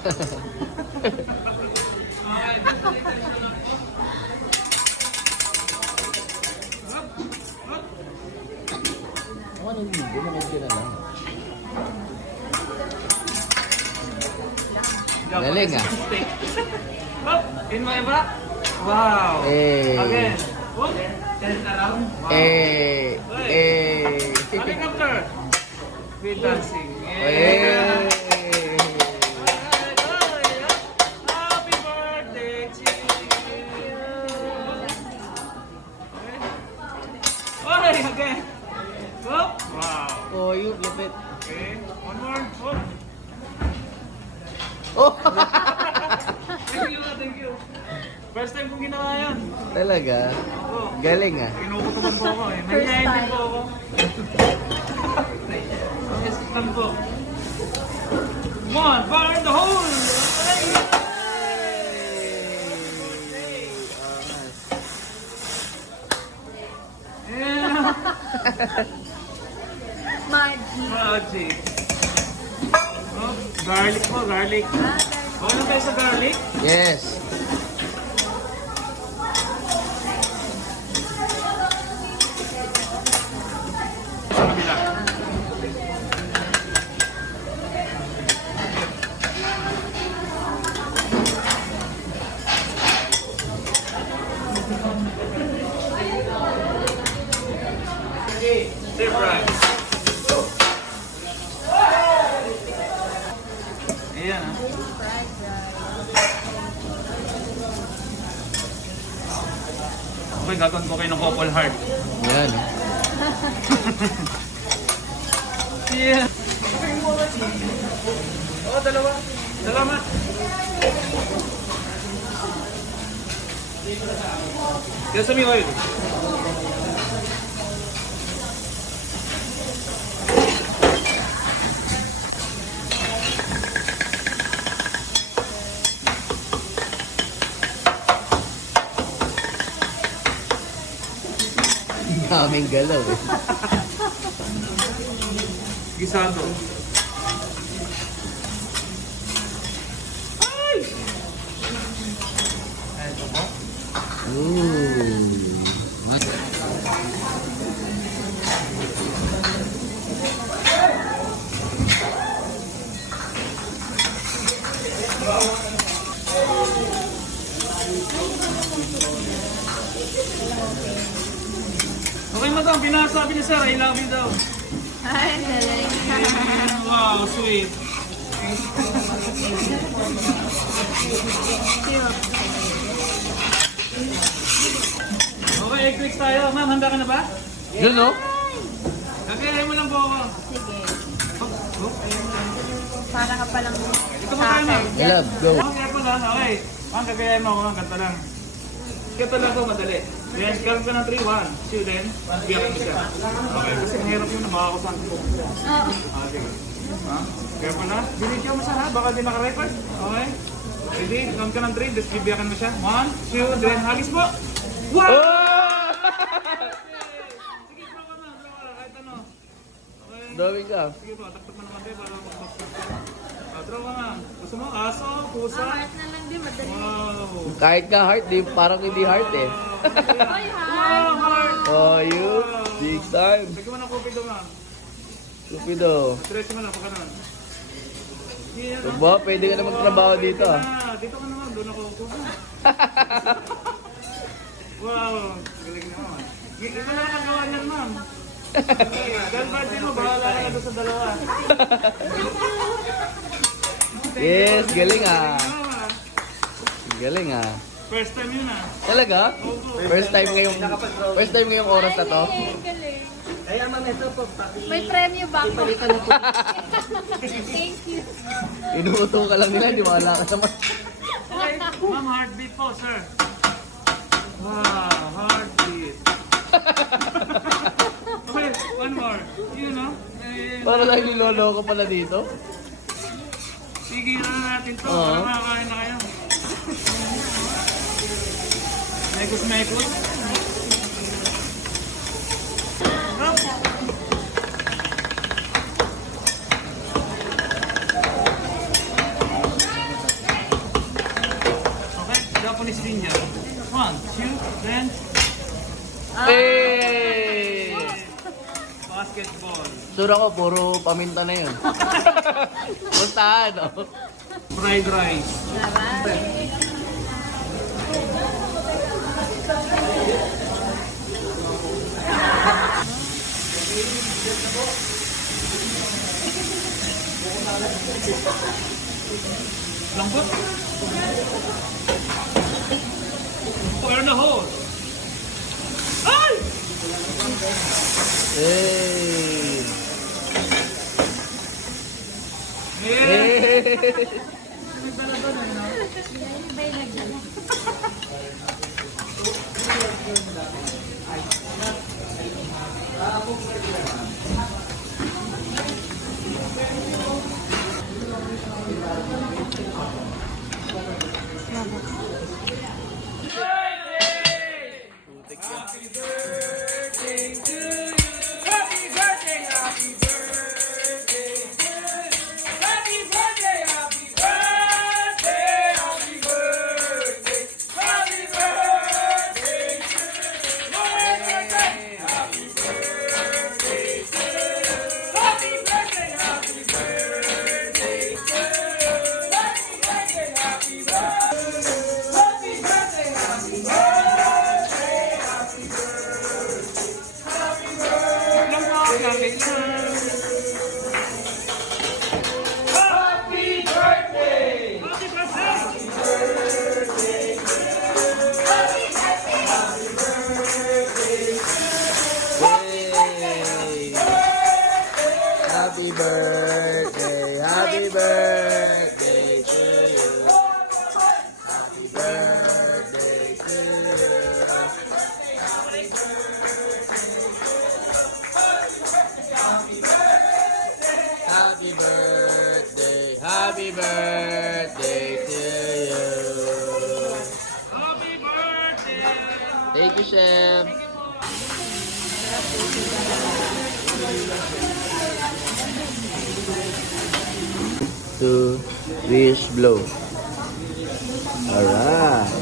Ano hindi? Manood ka na lang. Galing ah. Up, in my back. Wow. Eh. Again. What? Turn around. Wow. Helicopter. With dancing. Eh. Happy birthday to you. Okay, again. Up. Wow. Oh, you lupit. Okay, one more. Oh. Oh. Thank you. First time kong ginawa yan. Talaga? Oh. Galing ah. Kinukutuban po ako eh. Nanyayin din po ako. Yes, time po. One, fire in the hole! Yeah. Magic. Oh, garlic po, garlic. Okay na tayo sa garlic? Yes. Sa kabila. Stir fry. Ayan ah. Okay, gagawin ko kayo ng couple heart. Yan. Yeah. Oh, dalawa. Salamat. Sesame oil. Daming galaw eh. Gisado. Ay! Ito po. Ooh. Okay, madam. Pinasabi ni sir, I love you daw. Ay, galing. Wow, sweet. Okay, egg mix tayo. Ma'am, handa ka na ba? Yun no? Kakayahin mo lang po ako. Sige. Oh, Para ka palang ito ba tayo, ma'am? Love, go. Okay, po lang. Okay. Ma'am, kagayahin mo ako ng kanta lang. Kanta lang ko, madali. Then, count ka ng 3, 1, 2, then, biyak mo siya. Okay, kasi mahirap yun na makakakusan ko. Oo. Okay. Ha? Careful na. Binidyo mo siya ha, baka di naka-record. Okay? Ready? Count ka ng 3, then bibiyakan mo siya. 1, 2, then, hagis mo! Wow! Oh! Sige, throw ka na, kahit ano. Okay? Dami ka. Sige po, taktak mo naman tayo para mag-box. Throw ka nga. Gusto mo? Aso? Pusa? Heart na lang din, madali. Wow! Kahit nga heart, di, parang hindi heart eh. Ay, Wow, heart! Oh, you. Big time. Bigyan mo ng kopi doon nga. Stupido. Diretso mo na, pagka naman. Yeah, no? Ba, pwede ka na magtrabaho dito ah. Dito ka naman, doon ako upo. Wow, galing naman. Ito na lang ang gawa niyan, ma'am. Dahil birthday mo, bahala ka na doon sa dalawa. Yes, galing ah. Ma'am, ah. Galing ah. First time yun ah. Talaga? First time ngayong oras na to? galing, galing. Kaya ma'am, ito po. May premyo ba ako? Thank you. Inuutong ka lang nila, di wala ka naman. Ma'am, heartbeat po, sir. Wow, heartbeat. Okay, one more. You know? Para lang niloloko pala dito. Tigilan na natin to. Oo. Para makakain na kayo. Mekos. Up. Japanese ninja. 1, 2, then Hey! basketball. Sura ko, puro paminta na yun. Puntahan, oh. Fried rice. Lambot. Fire in the hole. Ay! Hey! Yeah. Hey! Hey! Happy birthday! Happy birthday to you! Happy birthday to you! Happy birthday! Happy birthday to you! Happy birthday! Thank you, Chef! To wish blow. Alright.